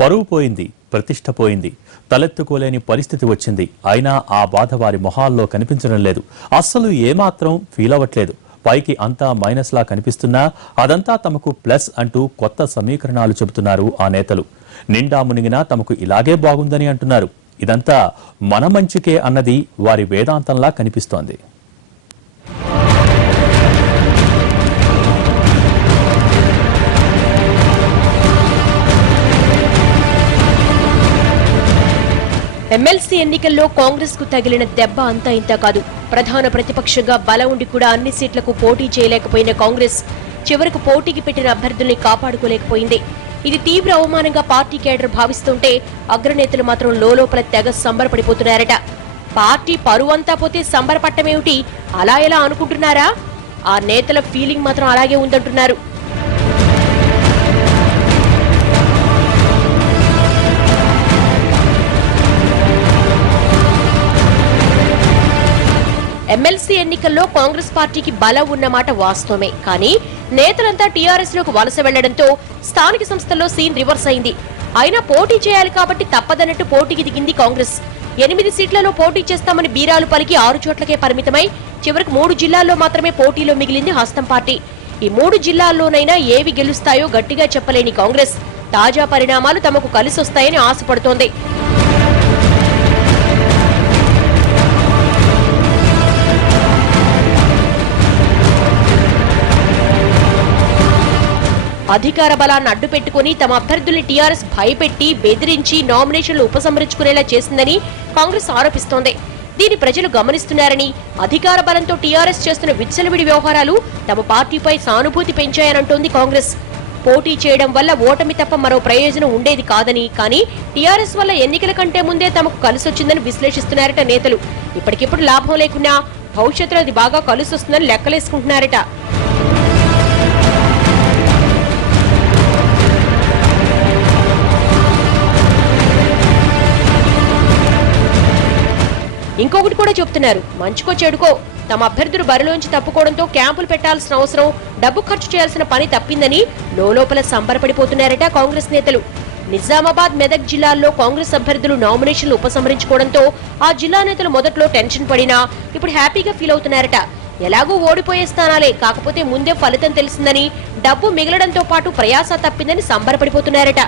పరువు పోయింది, ప్రతిష్ట పోయింది, తలెత్తుకోలేని పరిస్థితి వచ్చింది. అయినా ఆ బాధ వారి మొహాల్లో కనిపించడం లేదు. అస్సలు ఏమాత్రం ఫీల్ అవ్వట్లేదు. పైకి అంతా మైనస్ లా కనిపిస్తున్నా అదంతా తమకు ప్లస్ అంటూ కొత్త సమీకరణాలు చెబుతున్నారు ఆ నేతలు. నిండా మునిగినా తమకు ఇలాగే బాగుందని అంటున్నారు. ఇదంతా మన మంచికే అన్నది వారి వేదాంతంలా కనిపిస్తోంది. ఎమ్మెల్సీ ఎన్నికల్లో కాంగ్రెస్ కు తగిలిన దెబ్బ అంతా ఇంత కాదు. ప్రధాన ప్రతిపక్షంగా బలం ఉండి కూడా అన్ని సీట్లకు పోటీ చేయలేకపోయిన కాంగ్రెస్ చివరకు పోటీకి పెట్టిన అభ్యర్థుల్ని కాపాడుకోలేకపోయింది. ఇది తీవ్ర అవమానంగా పార్టీ కేడర్ భావిస్తుంటే అగ్రనేతలు మాత్రం లోలోపల తెగ సంబరపడిపోతున్నారట. పార్టీ పరువంతా పోతే సంబరపట్టమేమిటి, అలా ఎలా అనుకుంటున్నారా? ఆ నేతల ఫీలింగ్ మాత్రం అలాగే ఉందంటున్నారు. ఎమ్మెల్సీ ఎన్నికల్లో కాంగ్రెస్ పార్టీకి బలం ఉన్నమాట వాస్తవమే. కానీ నేతలంతా టీఆర్ఎస్ లోకి వలస వెళ్లడంతో స్థానిక సంస్థల్లో సీన్ రివర్స్ అయింది. అయినా పోటీ చేయాలి కాబట్టి తప్పదన్నట్టు పోటీకి దిగింది కాంగ్రెస్. 8 సీట్లలో పోటీ చేస్తామని బీరాలు పలికి 6 చోట్లకే పరిమితమై చివరికి 3 జిల్లాల్లో మాత్రమే పోటీలో మిగిలింది హస్తం పార్టీ. ఈ 3 జిల్లాల్లోనైనా ఏవి గెలుస్తాయో గట్టిగా చెప్పలేని కాంగ్రెస్ తాజా పరిణామాలు తమకు కలిసొస్తాయని ఆశపడుతోంది. అధికార బలాన్ని అడ్డుపెట్టుకుని తమ అభ్యర్థుల్ని టీఆర్ఎస్ భయపెట్టి బెదిరించి నామినేషన్లు ఉపసంహరించుకునేలా చేసిందని కాంగ్రెస్ ఆరోపిస్తోంది. దీన్ని ప్రజలు గమనిస్తున్నారని, అధికార బలంతో టీఆర్ఎస్ చేస్తున్న విచ్చలవిడి వ్యవహారాలు తమ పార్టీపై సానుభూతి పెంచాయనంటోంది కాంగ్రెస్. పోటీ చేయడం వల్ల ఓటమి తప్ప మరో ప్రయోజనం ఉండేది కాదని, కానీ టీఆర్ఎస్ వల్ల ఎన్నికల కంటే ముందే తమకు కలిసొచ్చిందని విశ్లేషిస్తున్నారట నేతలు. ఇప్పటికిప్పుడు లాభం లేకున్నా భవిష్యత్తులో అది బాగా కలిసొస్తుందని లెక్కలేసుకుంటున్నారట. ఇంకొకటి కూడా చెప్తున్నారు, మంచుకో చెడుకో తమ అభ్యర్థులు బరిలోంచి తప్పుకోవడంతో క్యాంపులు పెట్టాల్సిన అవసరం, డబ్బు ఖర్చు చేయాల్సిన పని తప్పిందని లోపల సంబరపడిపోతున్నారట కాంగ్రెస్ నేతలు. నిజామాబాద్, మెదక్ జిల్లాల్లో కాంగ్రెస్ అభ్యర్థులు నామినేషన్లు ఉపసంహరించుకోవడంతో ఆ జిల్లా నేతలు మొదట్లో టెన్షన్ పడినా ఇప్పుడు హ్యాపీగా ఫీల్ అవుతున్నారట. ఎలాగూ ఓడిపోయే స్థానాలే, కాకపోతే ముందే ఫలితం తెలిసిందని, డబ్బు మిగలడంతో పాటు ప్రయాస తప్పిందని సంబరపడిపోతున్నారట.